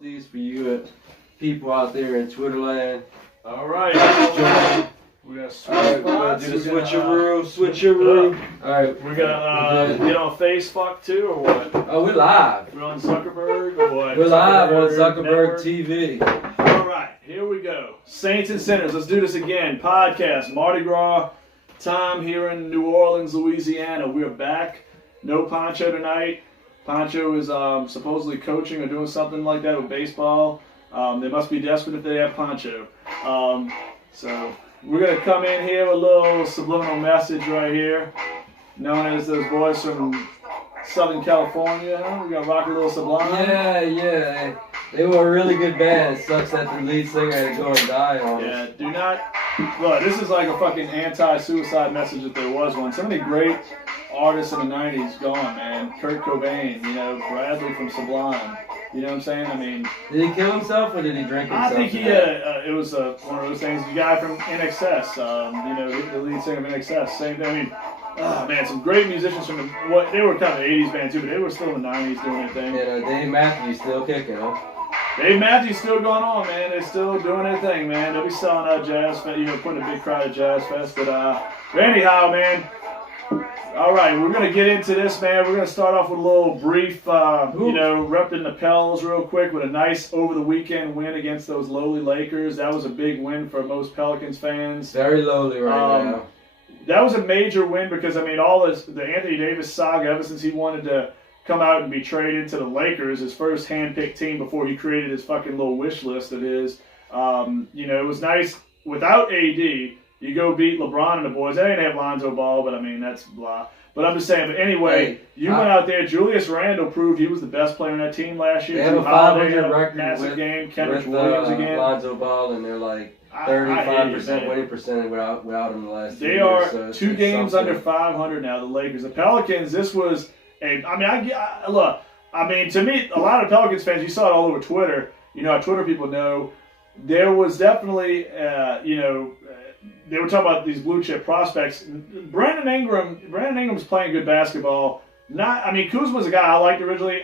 These for you people out there in Twitterland. All right. We're going to switch Alright, we're spots. gonna do the switcheroo. Alright, We're going to get on Facebook too, or what? oh, we're live. We're on Zuckerberg, or what? We're live on Zuckerberg Network. TV. All right, here we go. Saints and Sinners, let's do this again. Podcast, Mardi Gras time here in New Orleans, Louisiana. We're back. No Poncho tonight. Poncho is supposedly coaching or doing something like that with baseball. They must be desperate if they have Poncho. So we're going to come in here with a little subliminal message right here, known as those boys from Southern California. We're going to rock a little Sublime. Yeah. They were a really good band. It sucks that the lead singer had to go and die on us. Yeah, do not. Look, this is like a fucking anti-suicide message if there was one. So many great artists in the 90s gone, man. Kurt Cobain, Bradley from Sublime. You know what I'm saying? I mean, did he kill himself or did he drink himself? I think it was one of those things. The guy from NXS, the lead singer of NXS, same thing. I mean, man, some great musicians from they were kind of an 80s band too, but they were still in the 90s doing their thing. Yeah, Dave Matthews still kicking, huh? Dave Matthews still going on, man. They're still doing their thing, man. They'll be selling out Jazz Fest, putting a big crowd at Jazz Fest. But anyhow, man. All right, we're going to get into this, man. We're going to start off with a little brief, repping the Pels real quick with a nice over-the-weekend win against those lowly Lakers. That was a big win for most Pelicans fans. Very lowly right now. That was a major win because, all the Anthony Davis saga, ever since he wanted to come out and be traded to the Lakers, his first hand-picked team before he created his fucking little wish list of his. It was nice. Without AD, you go beat LeBron and the boys. They didn't have Lonzo Ball, but that's blah. But I'm just saying. But anyway, you went out there. Julius Randle proved he was the best player on that team last year. They have a 500 record massive with, game. Kenrich with Williams again. Lonzo Ball, and they're like 35% winning percentage without him the last 2 years. They are so 2 games under 500 now. The Lakers, the Pelicans. This was look. To me, a lot of Pelicans fans. You saw it all over Twitter. Our Twitter people know there was definitely they were talking about these blue chip prospects. Brandon Ingram's playing good basketball. Kuzma's a guy I liked originally.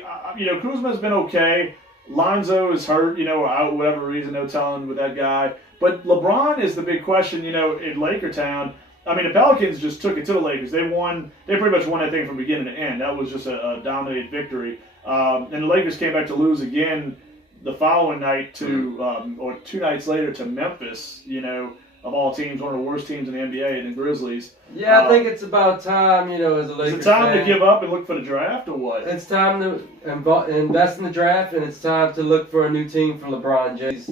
Kuzma's been okay. Lonzo is hurt, or out for whatever reason, no telling with that guy. But LeBron is the big question, in Laker Town. The Pelicans just took it to the Lakers. They pretty much won that thing from beginning to end. That was just a dominated victory. And the Lakers came back to lose again the following night or 2 nights later to Memphis, of all teams, one of the worst teams in the NBA, the Grizzlies. Yeah, I think it's about time, as a Lakers Is it time fan, to give up and look for the draft, or what? It's time to invest in the draft, and it's time to look for a new team for LeBron James.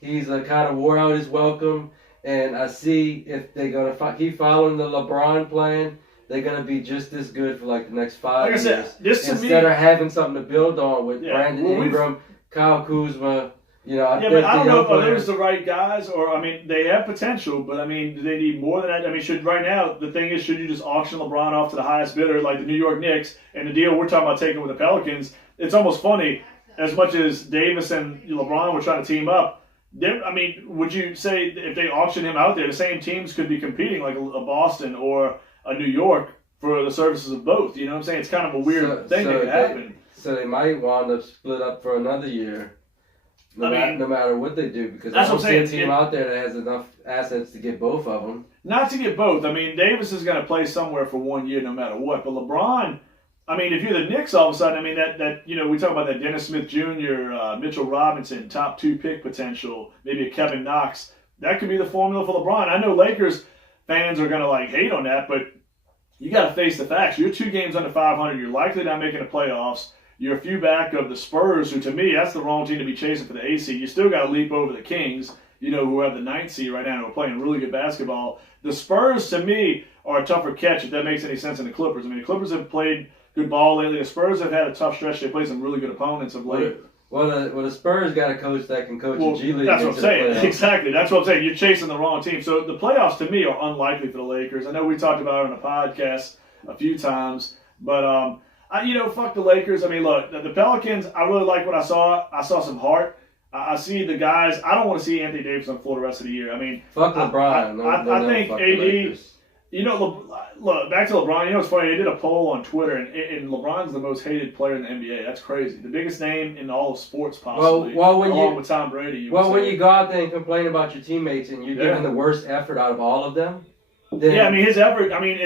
He's kind of wore out his welcome, and I see if they're going to keep following the LeBron plan, they're going to be just as good for the next 5 years. Like I said, instead of having something to build on with Brandon Ingram, Kyle Kuzma. But I don't know if those are the right guys, or they have potential, but do they need more than that? Should you just auction LeBron off to the highest bidder, like the New York Knicks, and the deal we're talking about taking with the Pelicans? It's almost funny, as much as Davis and LeBron were trying to team up. Would you say if they auction him out there, the same teams could be competing, like a Boston or a New York, for the services of both? You know what I'm saying? It's kind of a weird thing that could happen. So they might wind up split up for another year. No matter what they do, because I don't see a team out there that has enough assets to get both of them. Not to get both. Davis is going to play somewhere for 1 year no matter what. But LeBron, if you're the Knicks all of a sudden, we talk about that Dennis Smith Jr., Mitchell Robinson, top 2 pick potential, maybe a Kevin Knox. That could be the formula for LeBron. I know Lakers fans are going to hate on that, but you got to face the facts. You're 2 games under 500. You're likely not making the playoffs. You're a few back of the Spurs, who to me, that's the wrong team to be chasing for the A seed. You still got to leap over the Kings, who have the 9th seed right now and are playing really good basketball. The Spurs, to me, are a tougher catch, if that makes any sense, than the Clippers. The Clippers have played good ball lately. The Spurs have had a tough stretch. They played some really good opponents of late. Well, the Spurs got a coach that can coach a G League. That's what I'm saying. Exactly. That's what I'm saying. You're chasing the wrong team. So the playoffs, to me, are unlikely for the Lakers. I know we talked about it on the podcast a few times, but fuck the Lakers. Look, the Pelicans, I really like what I saw. I saw some heart. I see the guys. I don't want to see Anthony Davis on the floor the rest of the year. Fuck LeBron. I think AD. You know, look, back to LeBron. You know, it's funny. They did a poll on Twitter, and LeBron's the most hated player in the NBA. That's crazy. The biggest name in all of sports, possibly. Along with Tom Brady. When you go out there and complain about your teammates and you're giving the worst effort out of all of them. Then, I mean, his effort. I mean,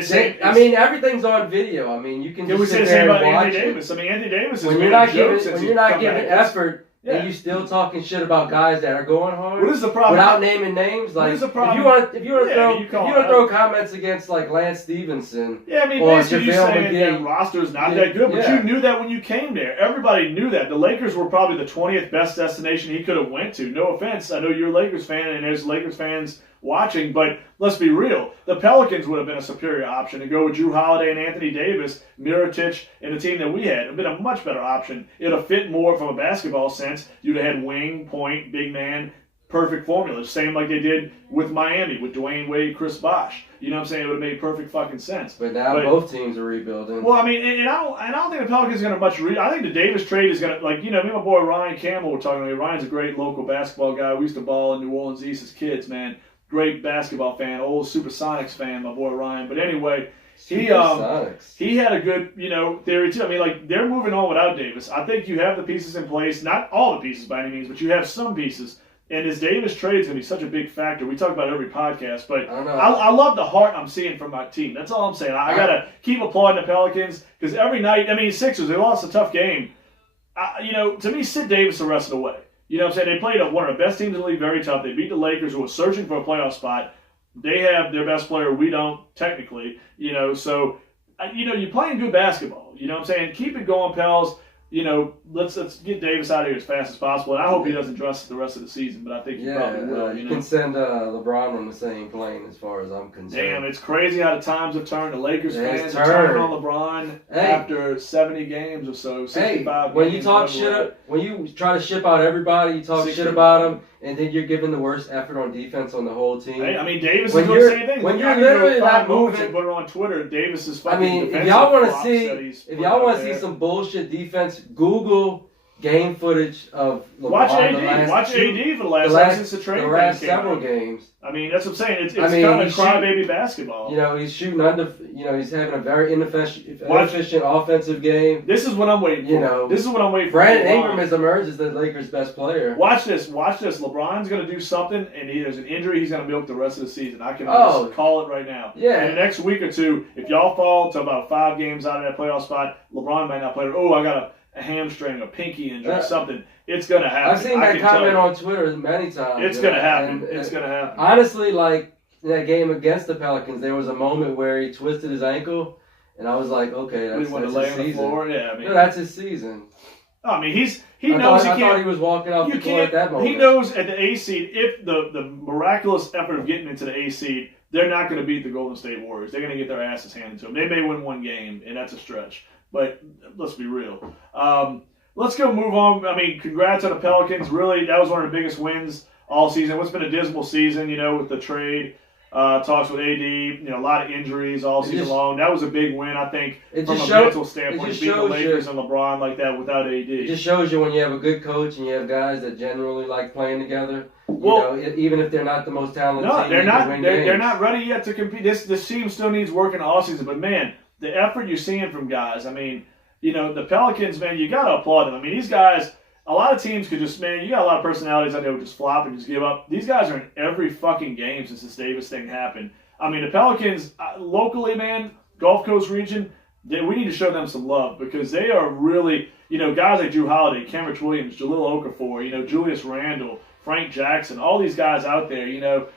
everything's on video. I mean, you can just sit there and watch Anthony Davis. I mean, Anthony Davis. When you're not giving effort. Yeah. And you still talking shit about guys that are going hard. What is the problem? Without naming names, like if you want to throw comments against like Lance Stevenson. Yeah, I mean, basically you saying that roster's not that good, but you knew that when you came there. Everybody knew that. The Lakers were probably the 20th best destination he could have went to. No offense, I know you're a Lakers fan, and there's Lakers fans watching, but let's be real. The Pelicans would have been a superior option to go with Jrue Holiday and Anthony Davis, Mirotic, and the team that we had. It would have been a much better option. It would have fit more from a basketball sense. You'd have had wing, point, big man, perfect formula. Same like they did with Miami, with Dwayne Wade, Chris Bosh. You know what I'm saying? It would have made perfect fucking sense. But now both teams are rebuilding. Well, I mean, and I don't think the Pelicans are going to much I think the Davis trade is going to, like, you know, me and my boy Ryan Campbell were talking about. Ryan's a great local basketball guy. We used to ball in New Orleans East as kids, man. Great basketball fan, old Supersonics fan, my boy Ryan. But anyway, he had a good, you know, theory too. I mean, like, they're moving on without Davis. I think you have the pieces in place, not all the pieces by any means, but you have some pieces. And this Davis trade is going to be such a big factor. We talk about it every podcast, but I love the heart I'm seeing from my team. That's all I'm saying. I got to keep applauding the Pelicans because every night, I mean, Sixers, they lost a tough game. You know, to me, sit Davis the rest of the way. You know what I'm saying? They played one of the best teams in the league, very tough. They beat the Lakers, who were searching for a playoff spot. They have their best player. We don't, technically. You know, so, you know, you're playing good basketball. You know what I'm saying? Keep it going, Pels. You know, let's get Davis out of here as fast as possible. And I hope he doesn't dress the rest of the season, but I think he probably will. You can send LeBron on the same plane as far as I'm concerned. Damn, it's crazy how the times have turned. The Lakers fans are turning on LeBron after 70 games or so, 65 when you talk shit, when you try to ship out everybody, you talk shit about them, and then you're giving the worst effort on defense on the whole team. Hey, I mean, Davis is doing the same thing. When you're literally not moving, put her on Twitter. Davis is fucking. I mean, if y'all want to see some bullshit defense, Google game footage of LeBron. Watch AD for the last since the trade. The last several games. I mean, that's what I'm saying. It's kind of crybaby basketball. You know, he's shooting under. You know, he's having a very inefficient offensive game. This is what I'm waiting for. You know, this is what I'm waiting for. Brandon Ingram has emerged as the Lakers' best player. Watch this. LeBron's going to do something, and there's an injury. He's going to milk the rest of the season. I can just call it right now. Yeah. In the next week or two, if y'all fall to about 5 games out of that playoff spot, LeBron might not play. Oh, I got a hamstring, a pinky injury, something. It's going to happen. I've seen that comment on Twitter many times. It's going to happen. It's going to happen. Honestly, like, in that game against the Pelicans, there was a moment where he twisted his ankle, and I was like, okay, that's his season. Floor? Yeah, I mean, no, that's his season. I mean, he knows he can't. I thought he was walking off the floor at that moment. He knows at the A seed, if the miraculous effort of getting into the A seed, they're not going to beat the Golden State Warriors. They're going to get their asses handed to them. They may win one game, and that's a stretch. But let's be real. Let's go move on. I mean, congrats on the Pelicans. Really, that was one of the biggest wins all season. What's been a dismal season, you know, with the trade talks with AD, you know, a lot of injuries all season long. That was a big win, I think, from a mental standpoint, beating the Lakers and LeBron like that without AD. It just shows you when you have a good coach and you have guys that generally like playing together. You know, even if they're not the most talented team, they're not. They're not ready yet to compete. This team still needs work in the offseason, but man, the effort you're seeing from guys. I mean, you know, the Pelicans, man, you got to applaud them. I mean, these guys, a lot of teams could just, man, you got a lot of personalities out there who just flop and just give up. These guys are in every fucking game since this Davis thing happened. I mean, the Pelicans, locally, man, Gulf Coast region, we need to show them some love because they are really, you know, guys like Jrue Holiday, Kenrich Williams, Jahlil Okafor, you know, Julius Randle, Frank Jackson, all these guys out there, you know,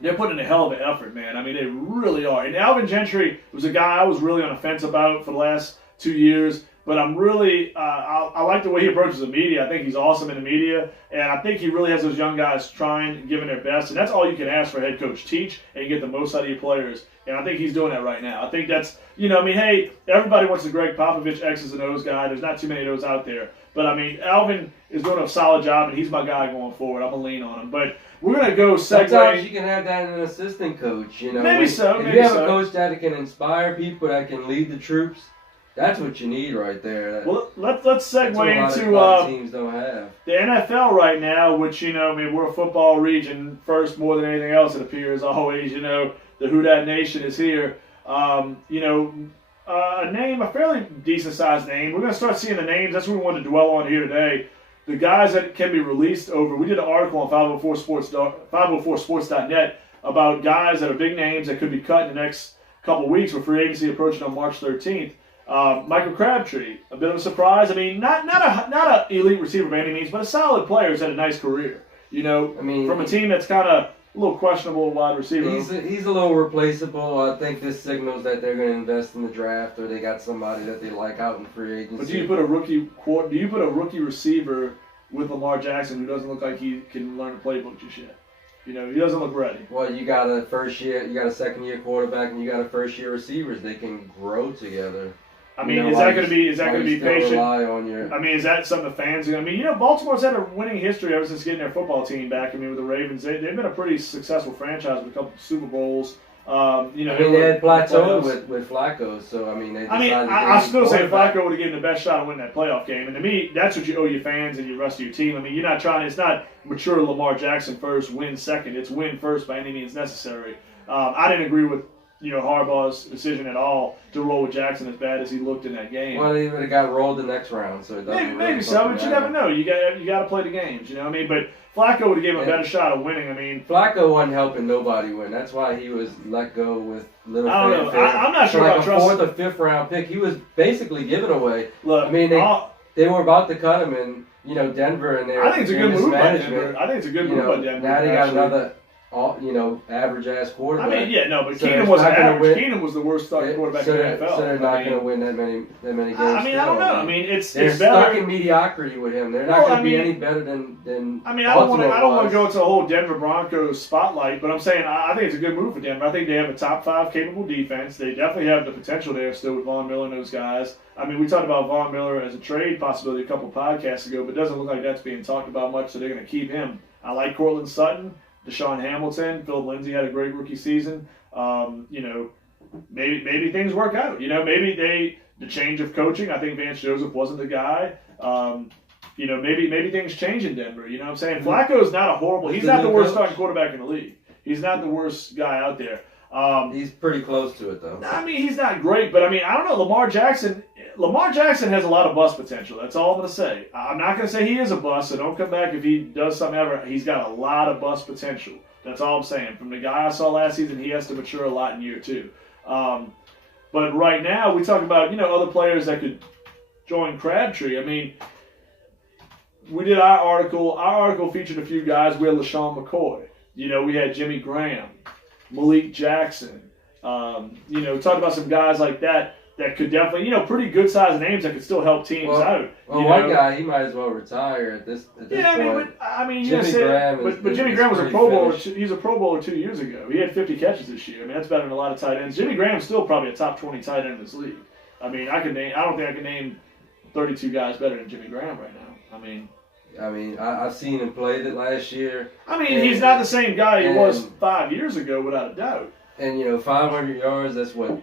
they're putting in a hell of an effort, man. I mean, they really are. And Alvin Gentry was a guy I was really on the fence about for the last 2 years. But I'm really, I like the way he approaches the media. I think he's awesome in the media. And I think he really has those young guys trying and giving their best. And that's all you can ask for a head coach. Teach and you get the most out of your players. And I think he's doing that right now. I think that's, you know, I mean, hey, everybody wants the Greg Popovich X's and O's guy. There's not too many of those out there. But, I mean, Alvin is doing a solid job, and he's my guy going forward. I'm going to lean on him. But we're going to go segue. Sometimes you can have that in an assistant coach, you know. Maybe so. If you have a coach that can inspire people, that can lead the troops, that's what you need right there. Well, let's segue into a lot of teams don't have. The NFL right now, which, you know, I mean, we're a football region first more than anything else, it appears always, you know. The Who Dat Nation is here. A fairly decent-sized name. We're going to start seeing the names. That's what we wanted to dwell on here today. The guys that can be released over. We did an article on 504sports.net about guys that are big names that could be cut in the next couple weeks with free agency approaching on March 13th. Michael Crabtree, a bit of a surprise. I mean, not an elite receiver by any means, but a solid player who's had a nice career. From a team that's kind of a little questionable wide receiver. He's a little replaceable. I think this signals that they're going to invest in the draft, or they got somebody that they like out in free agency. But do you put a rookie receiver with Lamar Jackson who doesn't look like he can learn the playbook just yet? He doesn't look ready. Well, you got a second-year quarterback, and you got a first-year receivers. They can grow together. I mean, is that going to be patient? Rely on your... I mean, is that something the fans? I mean, Baltimore's had a winning history ever since getting their football team back. I mean, with the Ravens, they've been a pretty successful franchise with a couple of Super Bowls. They had plateaued with Flacco, so I mean, I still say Flacco would have given the best shot of winning that playoff game. And to me, that's what you owe your fans and your rest of your team. I mean, you're not trying. It's not mature Lamar Jackson first, win second. It's win first by any means necessary. I didn't agree with Harbaugh's decision at all to roll with Jackson as bad as he looked in that game. Well, he would have got rolled the next round, so it doesn't maybe so, but you never know. You got to play the games, you know what I mean? But Flacco would have given him a better shot of winning. I mean, Flacco wasn't helping nobody win. That's why he was let go with little fanfare. I'm not sure about a fourth or fifth round pick. He was basically given away. Look, I mean, they were about to cut him, and Denver and their I think it's a good move by Denver. I think it's a good move by Denver. Now they got another. Average-ass quarterback. I mean, but Keenum wasn't average. Keenum was the worst starting quarterback in the NFL. So they're not going to win that many games. I mean, I don't know. I mean, they're stuck in mediocrity with him. They're not going to be any better than. I mean, I don't want to go into the whole Denver Broncos spotlight, but I'm saying I think it's a good move for Denver. I think they have a top 5 capable defense. They definitely have the potential there still with Von Miller and those guys. I mean, we talked about Von Miller as a trade possibility a couple podcasts ago, but it doesn't look like that's being talked about much, so they're going to keep him. I like Cortland Sutton. Deshaun Hamilton, Philip Lindsay had a great rookie season. Maybe things work out. Maybe the change of coaching. I think Vance Joseph wasn't the guy. Maybe things change in Denver. You know what I'm saying? Flacco's not a horrible. He's not the worst starting quarterback in the league. He's not the worst guy out there. He's pretty close to it though. I mean, he's not great, but I mean, I don't know. Lamar Jackson has a lot of bust potential. That's all I'm going to say. I'm not going to say he is a bust, so don't come back if he does something ever. He's got a lot of bust potential. That's all I'm saying. From the guy I saw last season, he has to mature a lot in year 2. But right now, we talk about, other players that could join Crabtree. I mean, we did our article. Our article featured a few guys. We had LaShawn McCoy. We had Jimmy Graham, Malik Jackson. Talked about some guys like that could definitely, pretty good-sized names that could still help teams out. Well, one guy, he might as well retire at this point. Jimmy Graham was a Pro Bowler. He's a Pro Bowler 2 years ago. He had 50 catches this year. I mean, that's better than a lot of tight ends. Jimmy Graham's still probably a top 20 tight end in this league. I mean, I don't think I can name 32 guys better than Jimmy Graham right now. I've seen him play that last year. I mean, he's not the same guy he was 5 years ago, without a doubt. And 500 yards. That's what.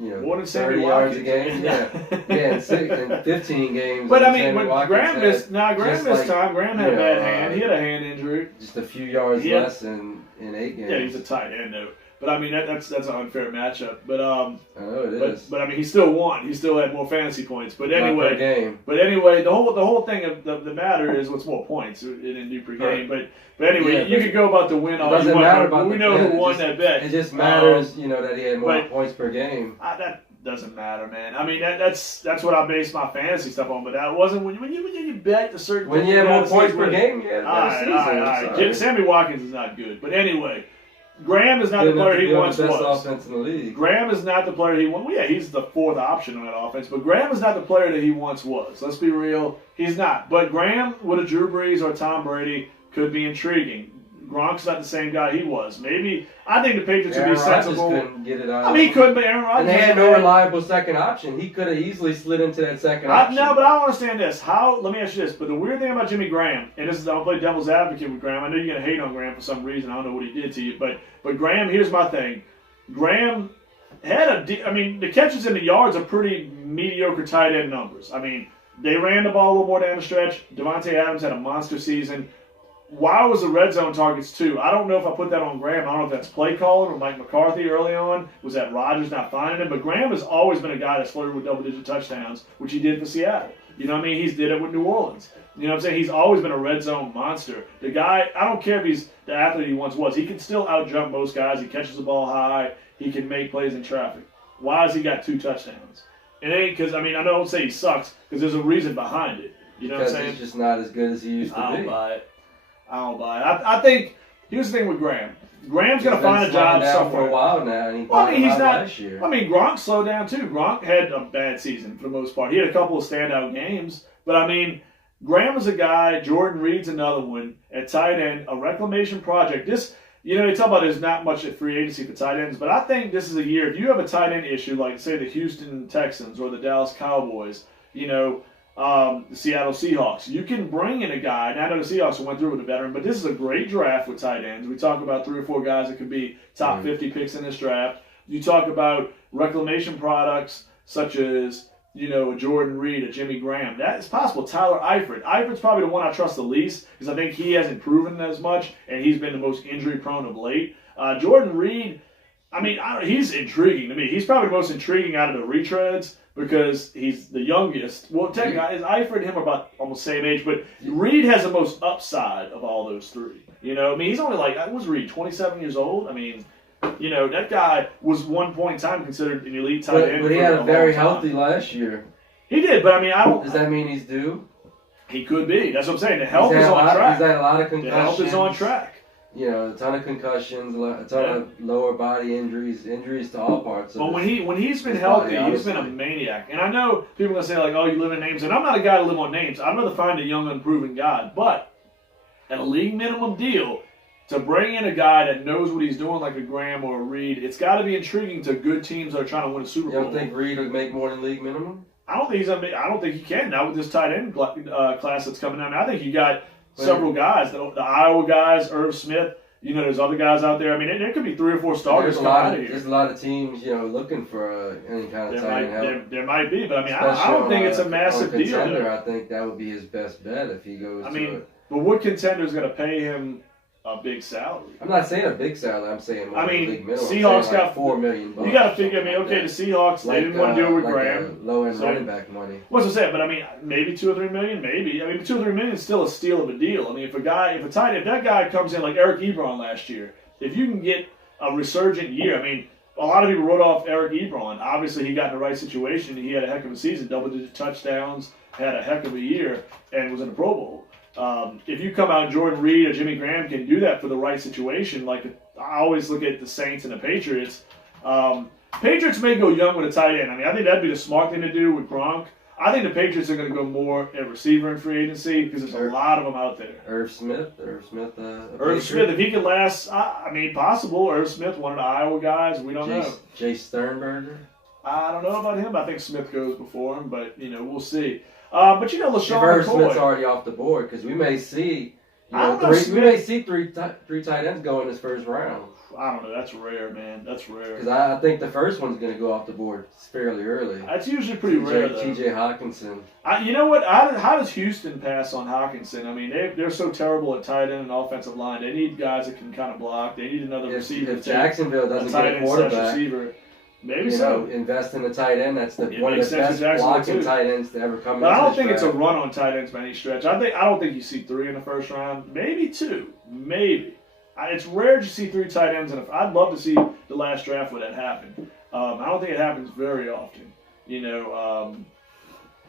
More than 30 yards a game. Yeah, and 15 games. But I mean, when Graham missed time. Graham had a bad hand. He had a hand injury. Just a few yards less in 8 games. Yeah, he's a tight end though. But I mean, that's an unfair matchup. But I know it is. But I mean, he still won. He still had more fantasy points. But anyway, the whole thing of the matter is what's more points in per game. But anyway, you could go about the win all you want. We know who won that bet. It just matters, that he had more points per game. That doesn't matter, man. I mean, that's what I base my fantasy stuff on. But that wasn't when you bet a certain. When you have more points per game, you had a better season. All right. Sammy Watkins is not good. But anyway. Graham is not the player he once was. Offense in the league. Graham is not the player he once. Well, yeah, he's the 4th option on that offense, but Graham is not the player that he once was. Let's be real, he's not. But Graham with a Drew Brees or Tom Brady could be intriguing. Gronk's not the same guy he was. Maybe I think the Patriots would be sensible. Couldn't get it out. I mean, he couldn't, but Aaron Rodgers. And they had no reliable second option. He could have easily slid into that second option. No, but I don't understand this. Let me ask you this. But the weird thing about Jimmy Graham, and this is I'll play devil's advocate with Graham. I know you're gonna hate on Graham for some reason. I don't know what he did to you, but Graham. Here's my thing. Graham had the catches and the yards are pretty mediocre tight end numbers. I mean, they ran the ball a little more down the stretch. Devontae Adams had a monster season. why was the red zone targets 2? I don't know if I put that on Graham. I don't know if that's play calling or Mike McCarthy early on. Was that Rodgers not finding him? But Graham has always been a guy that's flirted with double-digit touchdowns, which he did for Seattle. You know what I mean? He's did it with New Orleans. You know what I'm saying? He's always been a red zone monster. The guy, I don't care if he's the athlete he once was. He can still out-jump most guys. He catches the ball high. He can make plays in traffic. Why has he got 2 touchdowns? It ain't because, I mean, I don't say he sucks because there's a reason behind it. You know what I'm saying? He's just not as good as he used to be. I don't buy it. I think, here's the thing with Graham. Graham's going to find a job somewhere. For a while now, and he's not. Last year. I mean, Gronk slowed down too. Gronk had a bad season for the most part. He had a couple of standout games, but I mean, Graham is a guy. Jordan Reed's another one at tight end. A reclamation project. This, you know, they talk about there's not much at free agency for tight ends, but I think this is a year. If you have a tight end issue, like say the Houston Texans or the Dallas Cowboys, you know. The Seattle Seahawks. You can bring in a guy, and I know the Seahawks went through with a veteran, but this is a great draft with tight ends. We talk about 3 or 4 guys that could be top 50 picks in this draft. You talk about reclamation products such as, you know, a Jordan Reed, a Jimmy Graham. That is possible. Tyler Eifert. Eifert's probably the one I trust the least because I think he hasn't proven as much, and he's been the most injury-prone of late. Jordan Reed, I mean, he's intriguing to me. He's probably the most intriguing out of the retreads because he's the youngest. Well, technically, Eifert and him are about almost the same age, but Reed has the most upside of all those 3. You know, I mean, he's only like, was Reed 27 years old? I mean, you know, that guy was one point in time considered an elite tight end. But he had a very healthy last year. He did, but I mean, I don't. Does that mean he's due? He could be. That's what I'm saying. The health is on track. He's had a lot of concussions. The health is on track. You know, a ton of concussions, a ton of lower body injuries to all parts of But when he's been healthy, he's been a maniac. And I know people are going to say, like, oh, you live in names. And I'm not a guy to live on names. I'd rather find a young, unproven guy. But at a league minimum deal, to bring in a guy that knows what he's doing, like a Graham or a Reed, it's got to be intriguing to good teams that are trying to win a Super Bowl. You don't think Reed would make more than league minimum? I don't think he can now with this tight end class that's coming out. I think you got several guys, the Iowa guys, Irv Smith. You know, there's other guys out there. I mean, there could be 3 or 4 starters coming out of here. There's a lot of teams, you know, looking for any kind of tight end help. There might be, but I mean, I don't think it's a massive deal. Contender, I think that would be his best bet if he goes to it. But what contender is going to pay him a big salary? I'm not saying a big salary. I'm saying more league minimum. Seahawks got $4 million. You got to figure. I mean, okay, the Seahawks they didn't want to deal with Graham. Low end running back money. What's I say? But I mean, maybe 2 or 3 million. Maybe. I mean, 2 or 3 million is still a steal of a deal. I mean, if that guy comes in like Eric Ebron last year, if you can get a resurgent year, I mean, a lot of people wrote off Eric Ebron. Obviously, he got in the right situation. He had a heck of a season, double-digit touchdowns, had a heck of a year, and was in the Pro Bowl. If you come out, Jordan Reed or Jimmy Graham can do that for the right situation. Like I always look at the Saints and the Patriots. Patriots may go young with a tight end. I mean, I think that'd be the smart thing to do with Gronk. I think the Patriots are going to go more at receiver in free agency because there's a lot of them out there. Irv Smith, if he could last, I mean, possible. Irv Smith, one of the Iowa guys, we don't know. Jay Sternberger? I don't know about him. I think Smith goes before him, but, you know, we'll see. But, you know, LeSean Irv Smith's already off the board because we may see, three tight ends go in this first round. I don't know. That's rare, man. That's rare. Because I think the first one's going to go off the board fairly early. That's usually pretty rare, though. T.J. Hawkinson. You know what? How does Houston pass on Hawkinson? I mean, they're so terrible at tight end and offensive line. They need guys that can kind of block. They need another receiver. If Jacksonville doesn't get a quarterback, maybe so. Invest in the tight end. That's one of the best blocking tight ends to ever come. But I don't think it's a run on tight ends by any stretch. I don't think you see 3 in the first round. Maybe 2. Maybe. It's rare to see 3 tight ends, and I'd love to see the last draft where that happened. I don't think it happens very often. You know,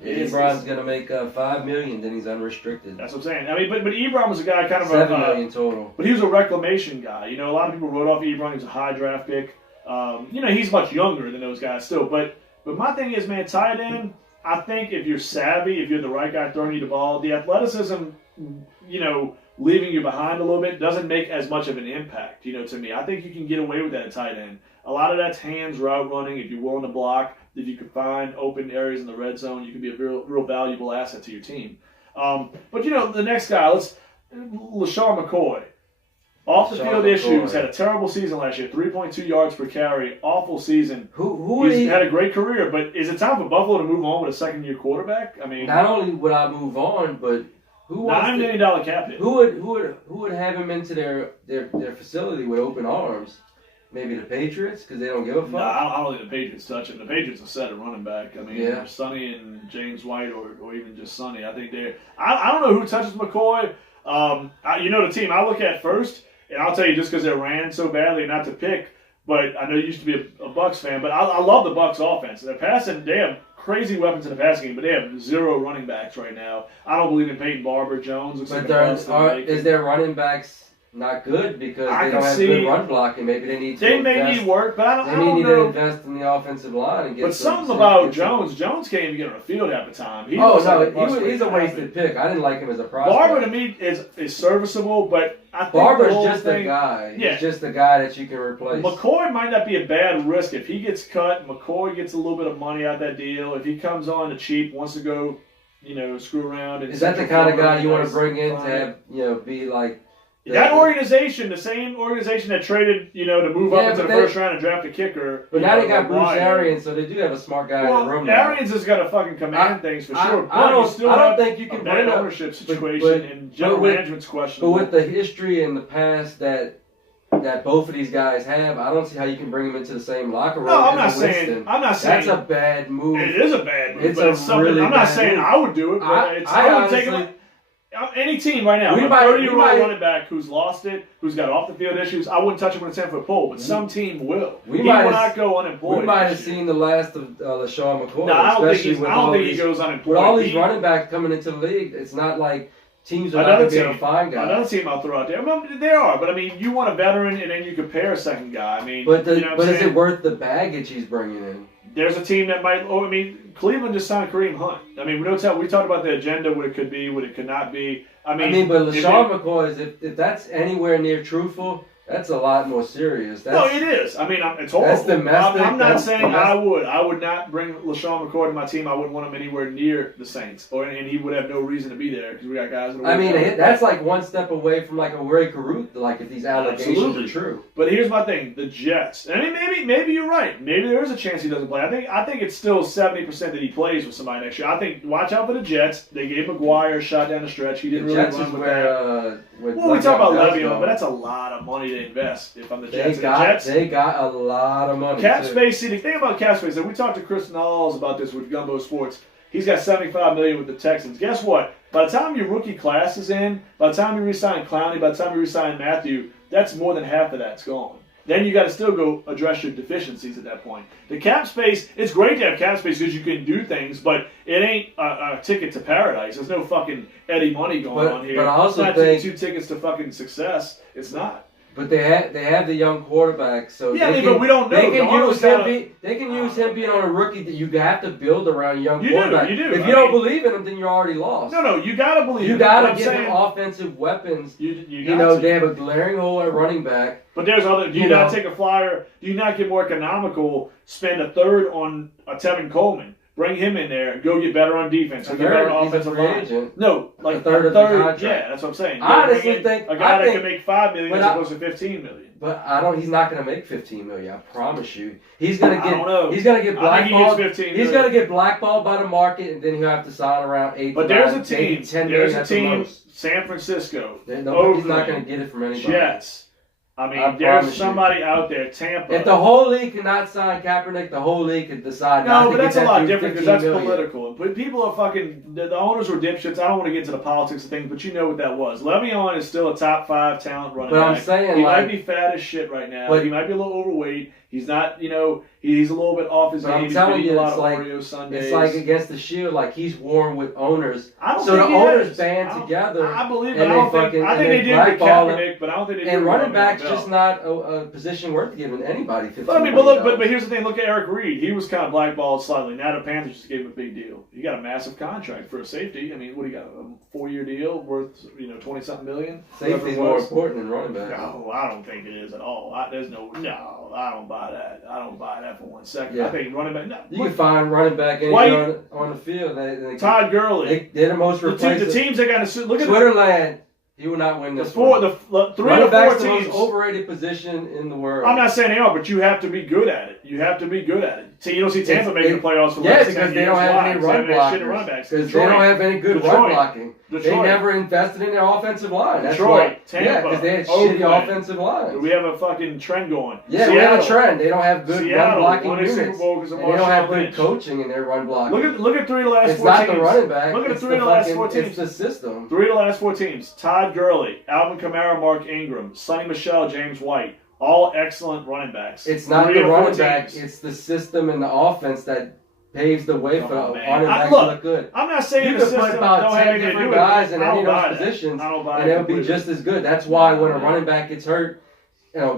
Ebron's going to make $5 million, then he's unrestricted. That's what I'm saying. I mean, but Ebron was a guy kind of $7 million total. But he was a reclamation guy. You know, a lot of people wrote off Ebron. He was a high draft pick. You know, he's much younger than those guys still. But my thing is, man, tight end. I think if you're savvy, if you're the right guy throwing you the ball, the athleticism, you know, leaving you behind a little bit doesn't make as much of an impact, you know, to me. I think you can get away with that at tight end. A lot of that's hands, route running. If you're willing to block, if you can find open areas in the red zone, you can be a real valuable asset to your team. But, you know, the next guy, LeSean McCoy. Off the field issues, had a terrible season last year, 3.2 yards per carry, awful season. He's had a great career, but is it time for Buffalo to move on with a second-year quarterback? I mean, not only would I move on, but Who wants $9 million cap hit. Who would have him into their facility with open arms? Maybe the Patriots, because they don't give a fuck. No, I don't think the Patriots touch him. The Patriots are set at running back. I mean, Sonny and James White, or even just Sonny. I think they're. I don't know who touches McCoy. The team I look at first, and I'll tell you just because they ran so badly, not to pick. But I know you used to be a Bucs fan, but I love the Bucs offense. They're passing. They have crazy weapons in the passing game, but they have 0 running backs right now. I don't believe in Peyton Barber. Jones looks like a bust. Is their running backs not good because they don't have good run blocking? Maybe they need to. They may need work, but I don't know. They need to invest in the offensive line and get. But something about Jones. Jones can't even get on the field half the time. He's a wasted pick. I didn't like him as a prospect. Barber to me is serviceable, but I think Barber's just a guy. Yeah. He's just a guy that you can replace. McCoy might not be a bad risk if he gets cut. McCoy gets a little bit of money out of that deal. If he comes on the cheap, wants to go, screw around. Is that the kind of guy you want to bring in to have, be like? That organization, the same organization that traded, to move up into the first round and draft a kicker. But now they got Bruce Arians, so they do have a smart guy in the room. Arians has got to fucking command things for sure. I don't think you can bring an ownership situation and general management's questionable. But with the history in the past that both of these guys have, I don't see how you can bring them into the same locker room. No, I'm not saying that's a bad move. It is a bad move. It's really I'm not saying I would do it, but I would take it. Any team right now, a 30-year-old running back who's lost it, who's got off-the-field issues, I wouldn't touch him with a 10-foot pole, but some team will. He will not go unemployed. We might have seen the last of LaShawn McCoy. No, I don't think he goes unemployed. With all these running backs coming into the league, it's not like teams are not going to be able to find guys. Another team I'll throw out there. There are, but you want a veteran, and then you can pair a second guy. But is it worth the baggage he's bringing in? There's a team that might. Cleveland just signed Kareem Hunt. We talked about the agenda, what it could be, what it could not be. But LaShawn McCoy if that's anywhere near truthful, that's a lot more serious. No, it is. It's horrible. That's domestic. I'm not saying I would. I would not bring LaShawn McCoy to my team. I wouldn't want him anywhere near the Saints, and he would have no reason to be there because we got guys. That's like one step away from like a Ray Caruth. Like if these allegations are true. But here's my thing: the Jets. Maybe you're right. Maybe there is a chance he doesn't play. I think it's still 70% that he plays with somebody next year. I think watch out for the Jets. They gave McGuire a shot down the stretch. He didn't really run with that. We talk about Le'Veon, but that's a lot of money to invest. If I'm the Jets, they got a lot of money. Cap space. See, the thing about cap space, and we talked to Chris Knowles about this with Gumbo Sports. He's got $75 million with the Texans. Guess what? By the time your rookie class is in, by the time you re-sign Clowney, by the time you re-sign Matthew, that's more than half of that's gone. Then you got to still go address your deficiencies at that point. The cap space, it's great to have cap space because you can do things, but it ain't a ticket to paradise. There's no fucking Eddie Money going on here. But I also it's not think 2 tickets to fucking success. It's not. But they have the young quarterback, so but we don't know. They can use him being on a rookie. That you have to build around young quarterback. You do. If you don't believe in him, then you're already lost. No, you gotta believe. You gotta give him offensive weapons. They have a glaring hole at running back. But there's other. Do you not take a flyer? Do you not get more economical? Spend a third on a Tevin Coleman. Bring him in there. Go get better on defense. Go get better on offensive line. No, like a third. Yeah, that's what I'm saying. I honestly think a guy that can make $5 million as opposed to $15 million. But He's not going to make $15 million. I promise you. He's going to get. I don't know. He's going to get blackballed. He's going to get blackballed by the market, and then he'll have to sign around 8. But there's a team. There's a team. San Francisco. He's not going to get it from anybody. Jets. There's somebody out there, Tampa. If the whole league cannot sign Kaepernick, the whole league could decide not to get that. No, but that's a lot different because that's million. Political. But people are fucking. The owners were dipshits. I don't want to get into the politics of things, but you know what that was. Le'Veon is still a top 5 talent running back. But I'm saying, he might be fat as shit right now. But he might be a little overweight. He's not, he's a little bit off his game. I'm telling you, it's like Oreo Sundays. It's like against the Shield, like he's warm with owners. So the owners band together. I believe it. I think they did with Kaepernick, but I don't think they did. And running back's just not a position worth giving anybody. But here's the thing. Look at Eric Reed. He was kind of blackballed slightly. Now the Panthers just gave him a big deal. He got a massive contract for a safety. What do you got? A 4-year deal worth 20-something million. Safety's more important than running back. No, I don't think it is at all. I don't buy that. I don't buy that for 1 second. Yeah. I think running back. No, you can find running back anywhere on the field. Todd Gurley. They're the most replaced. The teams that got to look at Twitterland. He will not win this. The 3 or 4 teams. The most overrated position in the world. I'm not saying they are, but you have to be good at it. You don't see Tampa making the playoffs for the last 10 years. Because they don't have any run blocking. Because they don't have any good run blocking. Detroit. They never invested in their offensive line. That's Detroit, why, Tampa, yeah, because they had Oakland. shitty offensive lines. We have a fucking trend going. Yeah, Seattle, we have a trend. They don't have good Seattle run blocking won a Super units. Bowl 'cause of And they don't have Marshawn good Lynch. coaching in their run blocking. Look at 3 of the last It's 4 not teams. the running back. Look at the it's 3 of the last 4 It's teams. the system. 3 of the last 4 teams. Todd Gurley, Alvin Kamara, Mark Ingram, Sonny Michel, James White. All excellent running backs. It's not 3 the of 4 running back. teams. It's the system and the offense that paves the way for Oh, man. running backs Look, to look good. I'm not saying You the could system put about don't have 10 anything to different do with it. guys in I any don't of buy those that. positions, I don't buy and it they'll be completely. just as good. That's why when a running back gets hurt,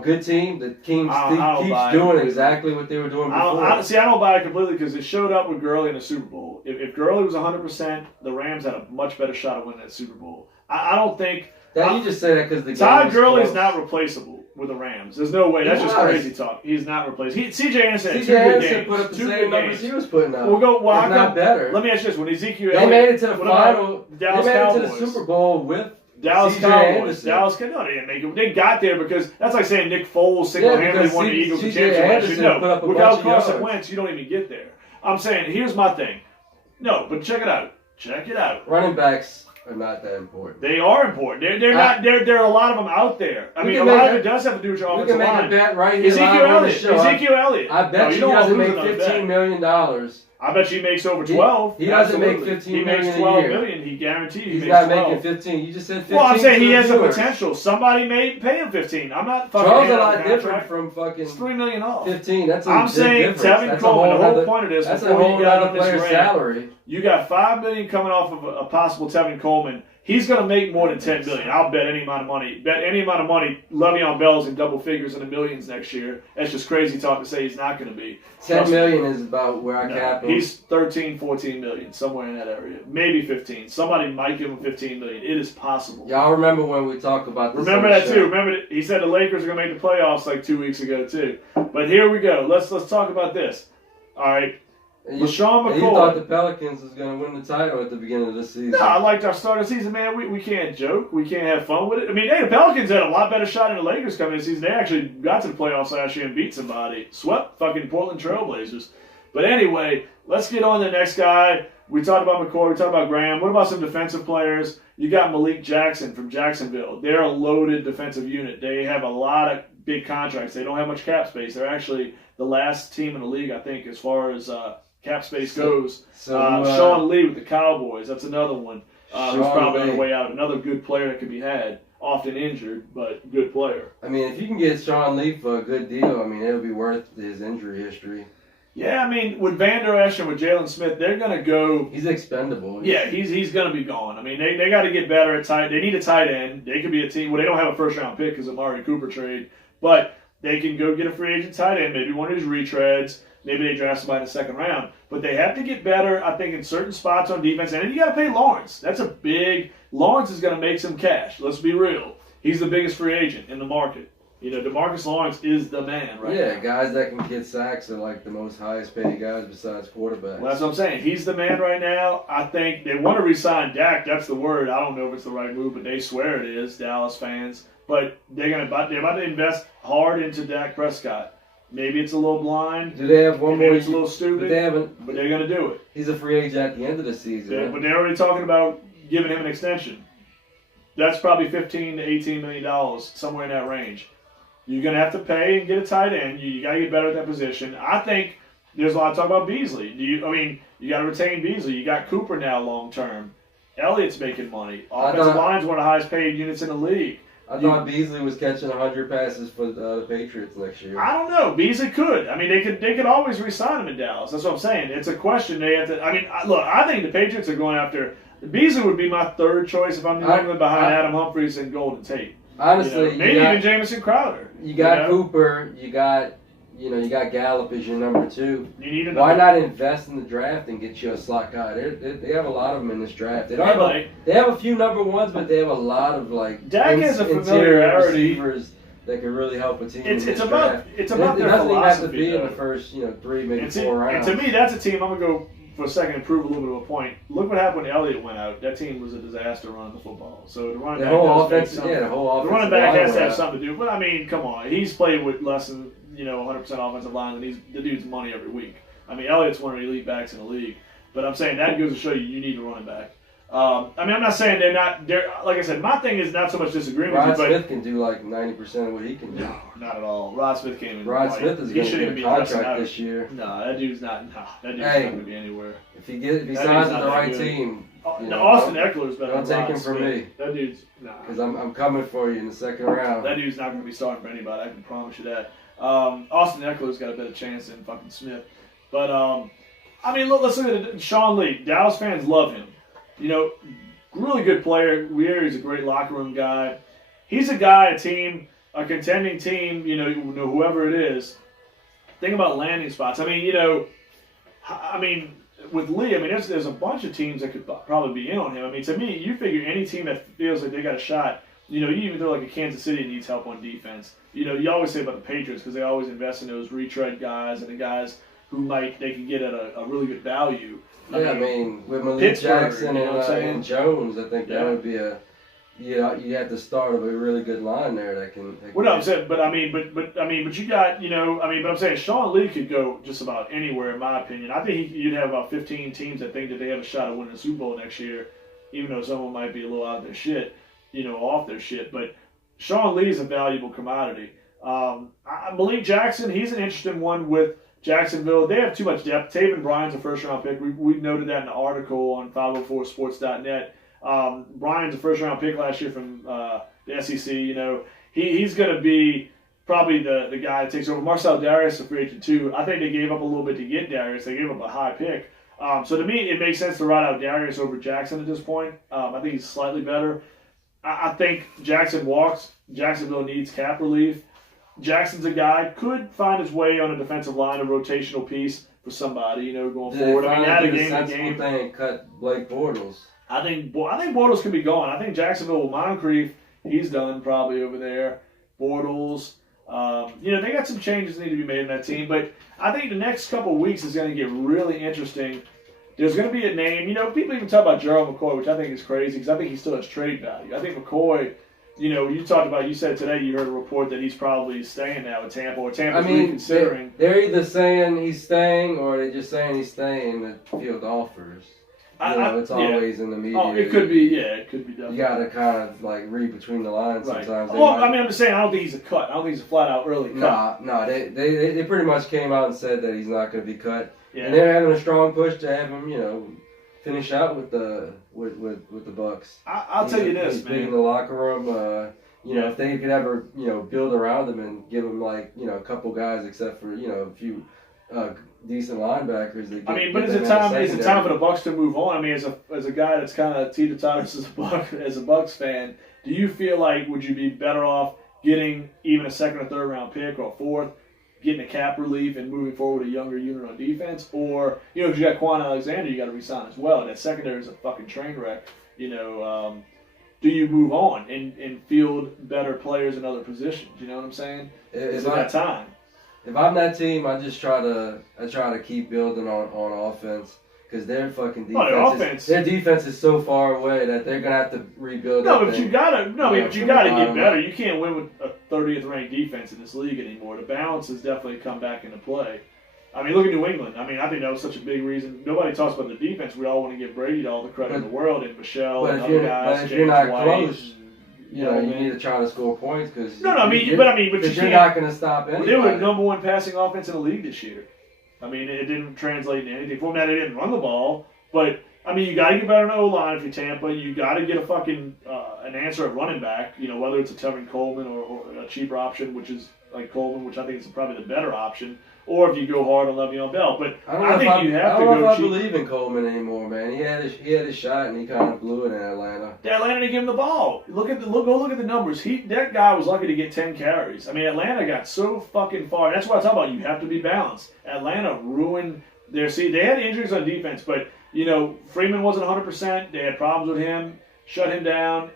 good team, the team I don't buy keeps it doing completely. exactly what they were doing before. I don't buy it completely because it showed up with Gurley in the Super Bowl. If Gurley was 100%, the Rams had a much better shot of winning that Super Bowl. I don't think That you just say that because the game Todd was Gurley's close. not replaceable with the Rams. There's no way. That's He just was. crazy talk. He's not replaceable. C.J. Anderson had 2 C.J. good Anderson games. put up the 2 same good numbers games. he was putting up. Well, how if not come- better. Let me ask you this: when Ezekiel They Elliott, made it to the what about final. Dallas They made Cowboys. it to the Super Bowl with Dallas C.J. Cowboys. Anderson. No, they didn't make it. They got there because that's like saying Nick Foles single-handedly because won the Eagles the C.J. championship last Anderson year. put up No, a without bunch of Carson yards. Wentz, you don't even get there. I'm saying, here's my thing. No, but check it out. Check it out. running backs are not that important. They are important. They're not. There are a lot of them out there. I We mean, can a lot make of a- it does have to do with your We offensive can make a line. bet right here Ezekiel live on the Elliott. show. Ezekiel Elliott. I bet No, you he don't wanna doesn't lose make another $15 bet. million. I bet you he makes over 12. He doesn't make Absolutely. 15 He makes million a 12 year. million. He guarantees he He's makes not 12. making 15. You just said 15. Well, I'm saying to he has the viewers. potential. Somebody may pay him 15. I'm not fucking. Charles a handing out lot the different contract. from fucking It's $3 million off. 15. That's a I'm big saying difference. Tevin That's Coleman. The whole nother- point of this, That's a before whole you got other on this player's rant, salary. you got $5 million coming off of a possible Tevin Coleman. He's going to make more than $10 million. I'll bet any amount of money. Bet any amount of money. Le'Veon Bell's in double figures in the millions next year. That's just crazy talk to say he's not going to be. 10 million is about where I No, cap him. he's 13, 14 million, somewhere in that area. Maybe 15. Somebody might give him 15 million. It is possible. Y'all remember when we talked about this? Remember on the that show? too. Remember that he said the Lakers are going to make the playoffs like 2 weeks ago too. But here we go. Let's talk about this. All right. And you, LaShawn and you thought McCoy. the Pelicans was going to win the title at the beginning of the season. No, I liked our start of the season, man. We can't joke. We can't have fun with it. I mean, hey, the Pelicans had a lot better shot than the Lakers coming into the season. They actually got to the playoffs last year and beat somebody. Swept fucking Portland Trailblazers. But anyway, let's get on to the next guy. We talked about McCoy. We talked about Graham. What about some defensive players? You got Malik Jackson from Jacksonville. They're a loaded defensive unit. They have a lot of big contracts. They don't have much cap space. They're actually the last team in the league, I think, as far as cap space goes. Sean Lee with the Cowboys. That's another one who's Sean probably on the Lee. way out. Another good player that could be had. Often injured, but good player. I mean, if you can get Sean Lee for a good deal, I mean, it'll be worth his injury history. Yeah, I mean, with Van Der Esch and with Jalen Smith, they're going to go. He's expendable. Yeah, he's going to be gone. I mean, they got to get better at tight. They need a tight end. They could be a team. Well, they don't have a first round pick because of Amari Cooper trade, but they can go get a free agent tight end. Maybe one of his retreads. Maybe they draft somebody in the second round. But they have to get better, I think, in certain spots on defense. And then you got to pay Lawrence. That's a big. Lawrence is going to make some cash. Let's be real. He's the biggest free agent in the market. You know, DeMarcus Lawrence is the man right now. Guys that can get sacks are like the most highest paid guys besides quarterbacks. Well, that's what I'm saying. He's the man right now. I think they want to re-sign Dak. That's the word. I don't know if it's the right move, but they swear it is, Dallas fans. But they're about to invest hard into Dak Prescott. Maybe it's a little blind. Do they have one Maybe more? it's a little stupid. But they haven't. But they're going to do it. He's a free agent at the end of the season. Yeah, right? but they're already talking about giving him an extension. That's probably $15 to $18 million, somewhere in that range. You're going to have to pay and get a tight end. You got to get better at that position. I think there's a lot of talk about Beasley. You got to retain Beasley. You got Cooper now long term. Elliott's making money. Offensive line's one of the highest paid units in the league. I thought Beasley was catching 100 passes for the Patriots next year. I don't know. Beasley could. I mean, they could always re-sign him in Dallas. That's what I'm saying. It's a question they have to. I mean, look, I think the Patriots are going after. Beasley would be my third choice if I'm New England behind Adam Humphries and Golden Tate. Honestly, maybe even Jamison Crowder. You got Cooper. You got Gallup as your number two. You need Why not invest in the draft and get you a slot guy? They have a lot of them in this draft. They have a few number ones, but they have a lot of Dak has a interior familiarity. Receivers that can really help a team. It's in this about draft. it's about it their doesn't even have to philosophy. be in though. the first 3, maybe And 4 rounds. to me, that's a team. I'm gonna go for a second and prove a little bit of a point. Look what happened when Elliott went out. That team was a disaster running the football. So the running the back whole does make offense, something. the whole The offensive running back line has to have went out. something to do. But I mean, come on, he's played with less than 100% offensive line, and the dude's money every week. I mean, Elliott's one of the elite backs in the league. But I'm saying that goes to show you need a running back. I mean, I'm not saying they're not. They're like I said. My thing is not so much disagreeing Rod with you, Smith can do like 90% of what he can do. no, not at all. Rod Smith can't even. Rod Smith is going to get a contract this year. No, that dude's not. No, that dude's not going to be anywhere. If he signs with the right team, Austin Eckler's better. Don't than take Rod him from Smith. me. That dude's nah. Because I'm coming for you in the second round. That dude's not going to be starting for anybody. I can promise you that. Austin Eckler's got a better chance than fucking Smith. But I mean, let's look at Sean Lee. Dallas fans love him. You know, really good player. We hear he's a great locker room guy. He's a guy, a contending team. You know, whoever it is. Think about landing spots. I mean, with Lee, I mean, there's a bunch of teams that could probably be in on him. I mean, to me, you figure any team that feels like they got a shot, you even throw like a Kansas City needs help on defense. You always say about the Patriots because they always invest in those retread guys and the guys who they can get at a really good value. I mean with Malik Jackson and Jones, I think that would be you have the start of a really good line there that can. Well, no, I'm saying, but you got, but I'm saying Sean Lee could go just about anywhere, in my opinion. I think you'd have about 15 teams that think that they have a shot at winning the Super Bowl next year, even though some of them might be a little out of their shit, off their shit. But Sean Lee's a valuable commodity. Malik Jackson, he's an interesting one with Jacksonville. They have too much depth. Taven Bryan's a first-round pick. We noted that in an article on 504sports.net. Bryan's a first-round pick last year from the SEC. He's going to be probably the guy that takes over. Marcel Darius, a free agent too. I think they gave up a little bit to get Darius. They gave up a high pick. So to me, it makes sense to ride out Darius over Jackson at this point. I think he's slightly better. I think Jackson walks. Jacksonville needs cap relief. Jackson's a guy, could find his way on a defensive line, a rotational piece for somebody, going forward. I mean, add a game thing and cut Blake Bortles. I think Bortles could be gone. I think Jacksonville with Moncrief, he's done probably over there. Bortles, they got some changes that need to be made in that team. But I think the next couple of weeks is going to get really interesting. There's going to be a name. People even talk about Gerald McCoy, which I think is crazy because I think he still has trade value. I think McCoy, you said today you heard a report that he's probably staying now at Tampa, or Tampa's reconsidering. They're either saying he's staying or they're just saying he's staying at field offers. It's always in the media. Oh, it could be definitely. You got to kind of read between the lines sometimes. I'm just saying, I don't think he's a cut. I don't think he's a flat-out early cut. No, they pretty much came out and said that he's not going to be cut. Yeah. And they're having a strong push to have him, finish out with the Bucks. I'll tell you this, he's man. big in the locker room. If they could ever, build around him and give him a couple guys, except for a few decent linebackers. But is it time for the Bucks to move on? I mean, as a guy that's kind of teeter-totters as a Bucks fan, do you feel like would you be better off getting even a second or third round pick or a fourth, getting a cap relief and moving forward a younger unit on defense, or if you got Quan Alexander, you got to resign as well. That secondary is a fucking train wreck. Do you move on and field better players in other positions? You know what I'm saying? Is it that time? If I'm that team, I try to keep building on offense because their fucking defense. Their defense is so far away that they're gonna have to rebuild. But you gotta get better. You can't win with a 30th ranked defense in this league anymore. The balance has definitely come back into play. I mean, look at New England. I mean, I think that was such a big reason. Nobody talks about the defense. We all want to give Brady all the credit in the world, and Michelle and other guys. But if you're not close, you need to try to score points because you're not going to stop anybody. They were the number one passing offense in the league this year. I mean, it didn't translate into anything. Well, now they didn't run the ball, but I mean, you got to get better in the O-line if you're Tampa. You got to get a fucking an answer at running back. Whether it's a Tevin Coleman or a cheaper option, which is like Coleman, which I think is probably the better option. Or if you go hard on Le'Veon Bell, but I think you have to go cheap. I believe in Coleman anymore, man. He had his shot and he kind of blew it in Atlanta. Atlanta didn't give him the ball. Go look at the numbers. That guy was lucky to get 10 carries. I mean, Atlanta got so fucking far. That's what I talk about. You have to be balanced. Atlanta ruined their season. They had injuries on defense, but Freeman wasn't 100%. They had problems with him. Shut him down.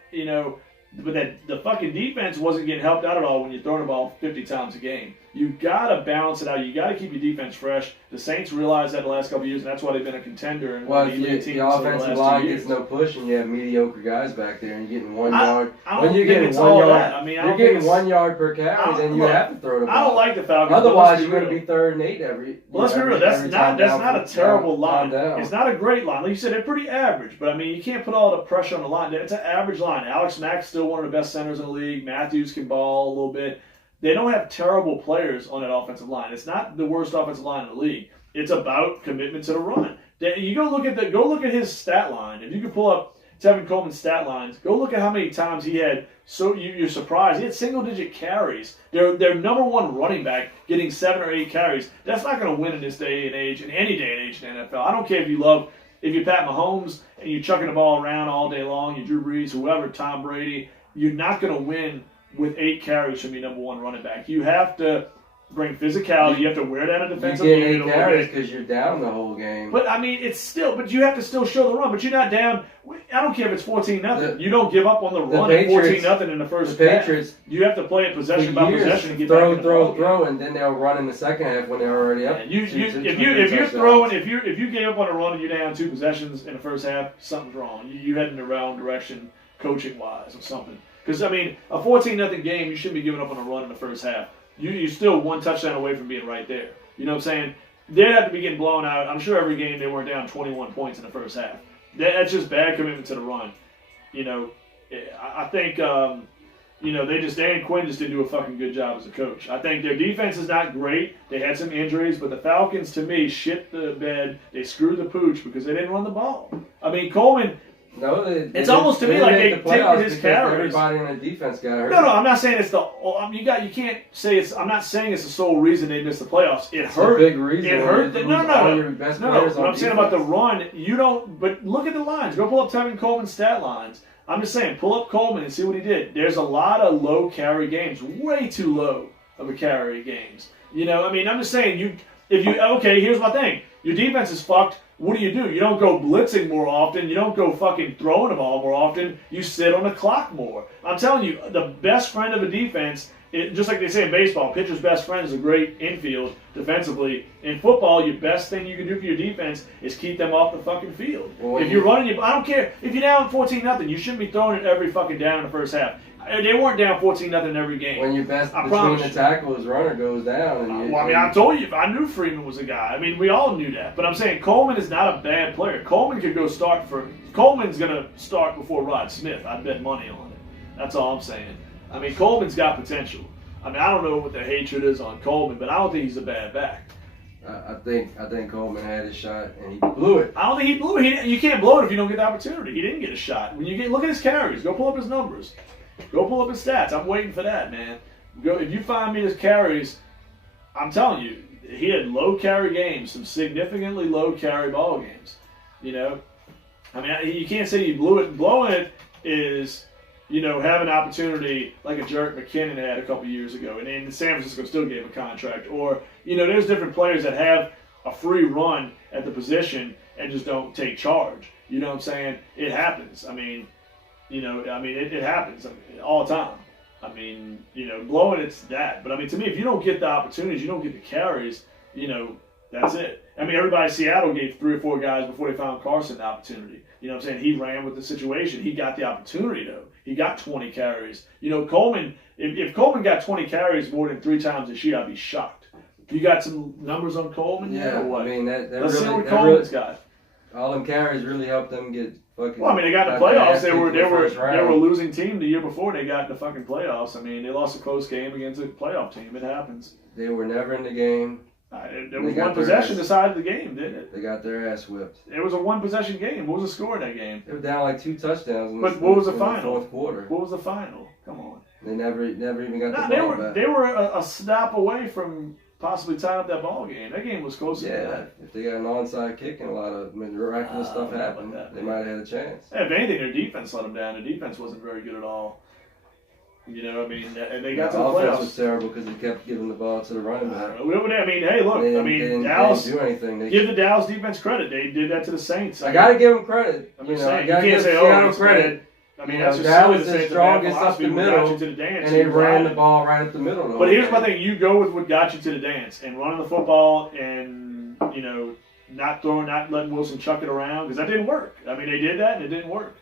But the fucking defense wasn't getting helped out at all when you're throwing the ball 50 times a game. You got to balance it out. You got to keep your defense fresh. The Saints realized that the last couple of years, and that's why they've been a contender. And well, if the offensive line gets no push and you have mediocre guys back there and you're getting 1 yard. When you're getting 1 yard, I mean, you're getting 1 yard per carry, then you have to throw the ball. I don't like the Falcons. Otherwise, you're going to be 3rd and 8 every. Well, let's be real. That's not a terrible line. It's not a great line. Like you said, they're pretty average. But I mean, you can't put all the pressure on the line. It's an average line. Alex Mack's still one of the best centers in the league. Matthews can ball a little bit. They don't have terrible players on that offensive line. It's not the worst offensive line in the league. It's about commitment to the run. You go look at his stat line. If you can pull up Tevin Coleman's stat lines, go look at how many times he had. So you're surprised. He had single-digit carries. Their number one running back getting 7 or 8 carries. That's not going to win in this day and age, in any day and age in the NFL. I don't care if you're Pat Mahomes and you're chucking the ball around all day long, you're Drew Brees, whoever, Tom Brady. You're not going to win with 8 carries from your number one running back. You have to bring physicality. You have to wear down a defensive unit. You get 8 carries because you're down the whole game. But I mean, but you have to still show the run. But you're not down. I don't care if it's 14-0. You don't give up on the run at 14-0 in the first half. You have to play it possession by possession and get back in the ball throw, and then they'll run in the second half when they're already up. If you gave up on a run and you're down 2 possessions in the first half, something's wrong. You head in the wrong direction, coaching wise, or something. Because, I mean, a 14-0 game, you shouldn't be giving up on a run in the first half. You're still 1 touchdown away from being right there. You know what I'm saying? They'd have to be getting blown out. I'm sure every game they weren't down 21 points in the first half. That's just bad commitment to the run. You know, I think, Dan Quinn just didn't do a fucking good job as a coach. I think their defense is not great. They had some injuries, but the Falcons, to me, shit the bed. They screwed the pooch because they didn't run the ball. I mean, Coleman... No, it's almost to me like they tapered his carries. Everybody on the defense got hurt. No, I'm not saying it's you can't say it's. I'm not saying it's the sole reason they missed the playoffs. It hurt. A big reason. It hurt. No. What I'm saying about the run, you don't. But look at the lines. Go pull up Tevin Coleman's stat lines. I'm just saying, pull up Coleman and see what he did. There's a lot of low carry games, way too low of a carry games. You know, I mean, I'm just saying okay, here's my thing. Your defense is fucked. What do? You don't go blitzing more often. You don't go fucking throwing the ball more often. You sit on the clock more. I'm telling you, the best friend of a defense, just like they say in baseball, pitcher's best friend is a great infield defensively. In football, your best thing you can do for your defense is keep them off the fucking field. Well, if you're running, I don't care. If you're down 14-0, you shouldn't be throwing it every fucking down in the first half. They weren't down 14-0 in every game. When your best between the tackles runner goes down. I told you, I knew Freeman was a guy. I mean, we all knew that. But I'm saying Coleman is not a bad player. Coleman's going to start before Rod Smith. I'd bet money on it. That's all I'm saying. I mean, Coleman's got potential. I mean, I don't know what the hatred is on Coleman, but I don't think he's a bad back. I think Coleman had his shot and he blew it. I don't think he blew it. You can't blow it if you don't get the opportunity. He didn't get a shot. Look at his carries. Go pull up his numbers. Go pull up his stats. I'm waiting for that, man. If you find me his carries, I'm telling you, he had low carry games, some significantly low carry ball games. You know, I mean, you can't say you blew it. Blowing it is, have an opportunity like a Jerick McKinnon had a couple years ago, and then San Francisco still gave him a contract. Or, there's different players that have a free run at the position and just don't take charge. You know what I'm saying? It happens. I mean, it happens all the time. I mean, blowing it's that. But I mean, to me, if you don't get the opportunities, you don't get the carries, that's it. I mean, everybody in Seattle gave 3 or 4 guys before they found Carson the opportunity. You know what I'm saying? He ran with the situation. He got the opportunity, though. He got 20 carries. Coleman, if Coleman got 20 carries more than 3 times this year, I'd be shocked. You got some numbers on Coleman yet, or what? I mean, let's see what Coleman's got. All them carries really helped them get fucking. Well, I mean, they got in the playoffs. They were a losing team the year before they got in the fucking playoffs. I mean, they lost a close game against a playoff team. It happens. They were never in the game. There was one possession decided the game, didn't it? They got their ass whipped. It was a 1-possession game. What was the score in that game? They were down like 2 touchdowns. But what was the final? Fourth quarter. What was the final? Come on. They never even got the ball back. They were a snap away from possibly tying up that ball game. That game was close to that. If they got an onside kick and a lot of miraculous stuff happened, they might have had a chance. If anything, their defense let them down. Their defense wasn't very good at all. I mean, and they got to the playoffs. The offense was terrible because they kept giving the ball to the running back. I mean, hey, look. Dallas. They didn't do anything. Give the Dallas defense credit. They did that to the Saints. I got to give them credit. I'm just saying. You can't say, Seattle credit. I mean, You that's know, just that silly was to their say it's a bad strongest up philosophy. the We got middle, you to the dance. and they you ran ride the it. ball right up the middle. The But whole here's my game. thing: you go with what got you to the dance, and running the football, and not letting Wilson chuck it around, because that didn't work. I mean, they did that, and it didn't work.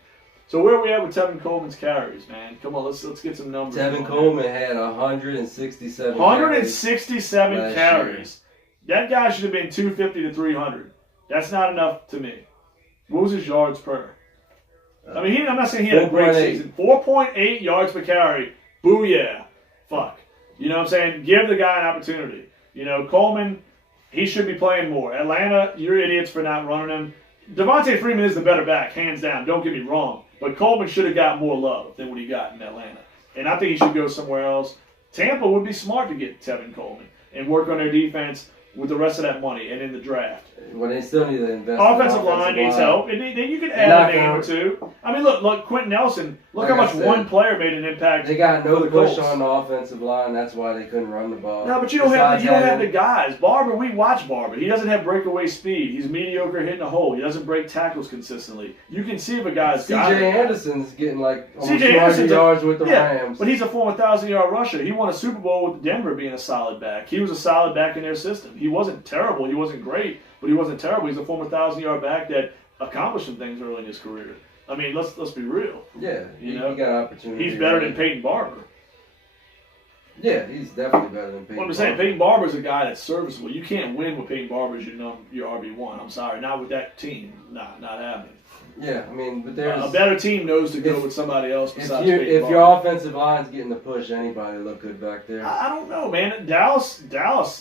So where are we at with Tevin Coleman's carries, man? Come on, let's get some numbers. Tevin Coleman had 167. 167 last carries. That guy should have been 250 to 300. That's not enough to me. What was his yards per? I mean, I'm not saying he had a great 4.8. season. 4.8 yards per carry. Booyah. Fuck. You know what I'm saying? Give the guy an opportunity. Coleman, he should be playing more. Atlanta, you're idiots for not running him. Devontae Freeman is the better back, hands down. Don't get me wrong. But Coleman should have got more love than what he got in Atlanta. And I think he should go somewhere else. Tampa would be smart to get Tevin Coleman and work on their defense with the rest of that money and in the draft. Well, they still need to invest. Offensive line needs help. And then you could add a name or two. I mean, look, Quentin Nelson. Look how much one player made an impact. They got no for the push Colts. on the offensive line. That's why they couldn't run the ball. No, but you don't have the guys. Barber, we watch Barber. He doesn't have breakaway speed. He's mediocre hitting a hole. He doesn't break tackles consistently. You can see if a guy's got it. C.J. Anderson's getting like almost C.J. 200 Anderson's yards with the Rams. But he's a former 1,000-yard rusher. He won a Super Bowl with Denver being a solid back. He was a solid back in their system. He wasn't terrible. He wasn't great, but he wasn't terrible. He's a former 1,000-yard back that accomplished some things early in his career. I mean, let's be real. Yeah, he got opportunity. He's better than Peyton Barber. Yeah, he's definitely better than Peyton. What I'm saying, Peyton Barber's a guy that's serviceable. You can't win with Peyton Barber as your RB1. I'm sorry, not with that team. Not happening. Yeah, I mean, but there's a better team knows to go with somebody else besides Peyton if Barber. your offensive line's getting the push, anybody look good back there. I don't know, man. Dallas.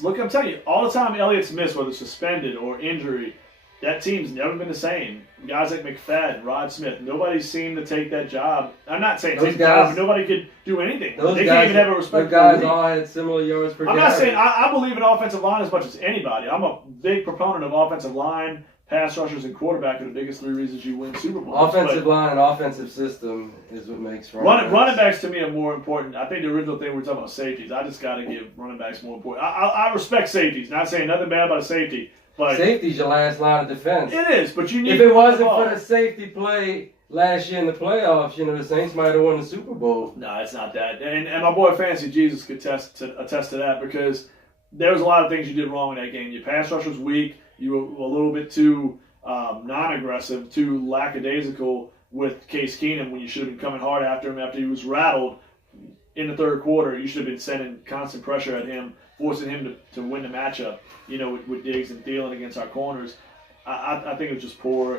Look, I'm telling you, all the time Elliott Smith, whether suspended or injury, that team's never been the same. Guys like McFadden, Rod Smith, nobody seemed to take that job. I'm not saying take the job, but nobody could do anything. They can't even have a respect. Those guys all had similar yards per I'm carry. not saying I believe in offensive line as much as anybody. I'm a big proponent of offensive line, pass rushers, and quarterback are the biggest three reasons you win Super Bowls. Offensive line and offensive system is what makes running backs to me are more important. I think the original thing we were talking about safeties. I just got to give running backs more important. I respect safeties. Not saying nothing bad about a safety. But safety's your last line of defense. It is, but you need. If it wasn't for the safety play last year in the playoffs, the Saints might have won the Super Bowl. No, it's not that. And my boy Fancy Jesus could attest to that, because there was a lot of things you did wrong in that game. Your pass rush was weak. You were a little bit too non-aggressive, too lackadaisical with Case Keenum when you should have been coming hard after him after he was rattled in the third quarter. You should have been sending constant pressure at him, forcing him to win the matchup, with Diggs and Thielen against our corners. I think it was just poor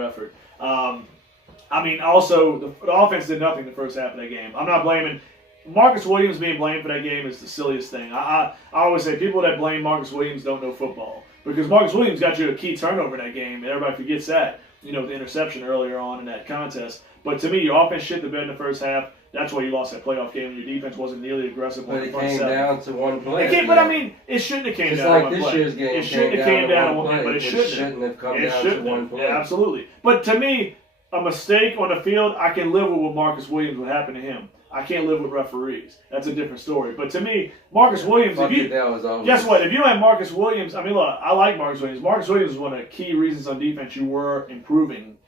effort. I mean, also, the offense did nothing the first half of that game. I'm not blaming Marcus Williams. Being blamed for that game is the silliest thing. I always say people that blame Marcus Williams don't know football, because Marcus Williams got you a key turnover in that game, and everybody forgets that, the interception earlier on in that contest. But to me, your offense shit the bed in the first half. That's why you lost that playoff game, and your defense wasn't nearly aggressive on the front seven. But it came down to one play. But I mean, it shouldn't have came just down like to one this play. year's game. It shouldn't have came down to one play, but it shouldn't have come down to one play. Yeah, absolutely. But to me, a mistake on the field, I can live with what Marcus Williams, what happened to him. I can't live with referees. That's a different story. But to me, Marcus Williams, guess what? If you don't have Marcus Williams, I mean, look, I like Marcus Williams. Marcus Williams was one of the key reasons on defense you were improving,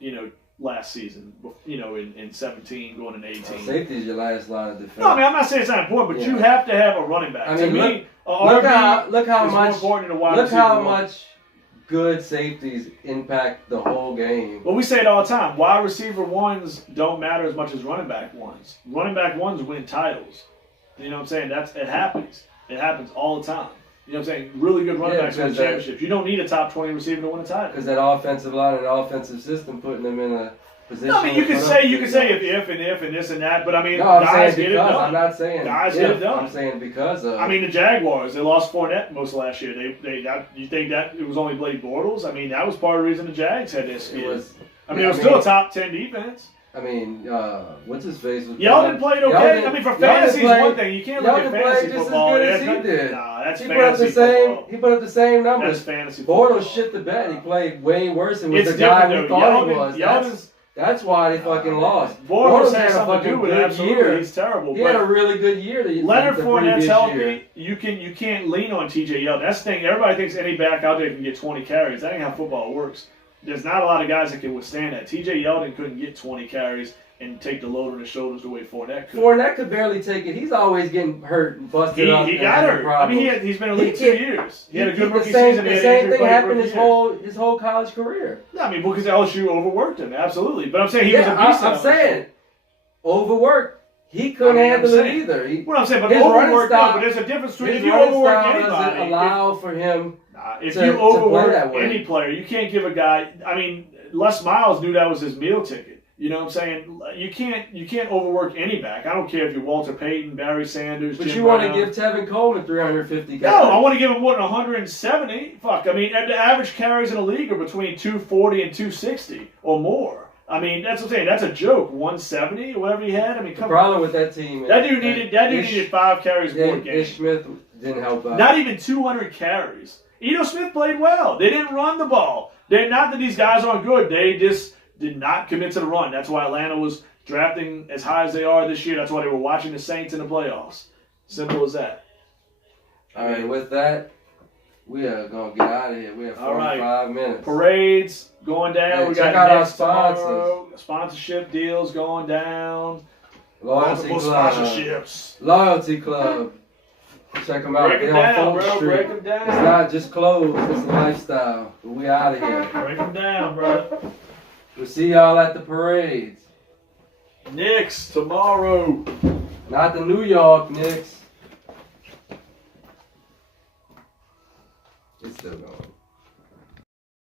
last season, in 17 going into 18. Safety is your last line of defense. No, I mean, I'm not saying it's not important, but you have to have a running back. I mean, to me, look how much important than a wide look receiver. how much good safeties impact the whole game. Well, we say it all the time. Wide receiver ones don't matter as much as running back ones. Running back ones win titles. You know what I'm saying? It happens. It happens all the time. You know what I'm saying? Really good running backs win championships. You don't need a top 20 receiver to win a title. Because that offensive line and offensive system putting them in a position. No, I mean, you can say if and this and that, but I mean, guys get it done. I'm not saying guys get it done. I'm saying because of. I mean, the Jaguars, they lost Fournette most of last year. You think that it was only Blake Bortles? I mean, that was part of the reason the Jags had this. It was still a top 10 defense. I mean, what's his face? Yeldon played okay. I mean, for fantasy is one thing. You can't look at fantasy Yeldon football. played just as good as he did. Nah, that's he fantasy football. He put up the same numbers. That's fantasy football. Bortles shit the bed. He played way worse and was It's the guy different, we though. thought he was. That's why they fucking lost. Bortles had has a something to fucking do with it. good Absolutely. year. He's terrible. He had a really good year. Leonard Fournette's healthy. Year. You can't lean on TJ Yeldon. That's the thing. Everybody thinks any back out there can get 20 carries. That ain't how football works. There's not a lot of guys that can withstand that. TJ Yeldon couldn't get 20 carries. and take the load on his shoulders the way Fournette could. Fournette could barely take it. He's always getting hurt and busted up. He got hurt. I mean, he's been in the league 2 years. He had a good rookie season. The same thing happened his whole college career. I mean, because LSU overworked him, absolutely. But I'm saying he was a beast. I'm saying overworked. He couldn't handle it either. What I'm saying, but overworked. No, but there's a difference between if you overwork anybody. Doesn't allow for him. If you overwork any player, you can't give a guy. I mean, Les Miles knew that was his meal ticket. You know what I'm saying? You can't overwork any back. I don't care if you're Walter Payton, Barry Sanders, but Jim you Brown. want to give Tevin Coleman 350 carries. No, I want to give him more than 170. Fuck, I mean, the average carries in the league are between 240 and 260 or more. I mean, that's what I'm saying. That's a joke. 170 or whatever he had. I mean, come on. The problem with that team is that dude needed 5 carries more game. Ish Smith didn't help out. Not even 200 carries. Eno Smith played well. They didn't run the ball. They're not that these guys aren't good. They just did not commit to the run. That's why Atlanta was drafting as high as they are this year. That's why they were watching the Saints in the playoffs. Simple as that. All right, with that, we are going to get out of here. We have 45 minutes. Parades going down. Hey, we check got out our sponsors. tomorrow. Sponsorship deals going down. Loyalty Multiple Club. sponsorships. Loyalty Club. Check them out. Break They're them on down, Folk bro. Street. Break them down. It's not just clothes. It's a lifestyle. But we out of here. Break them down, bro. We'll see y'all at the parades. Knicks tomorrow. Not the New York Knicks. It's still going.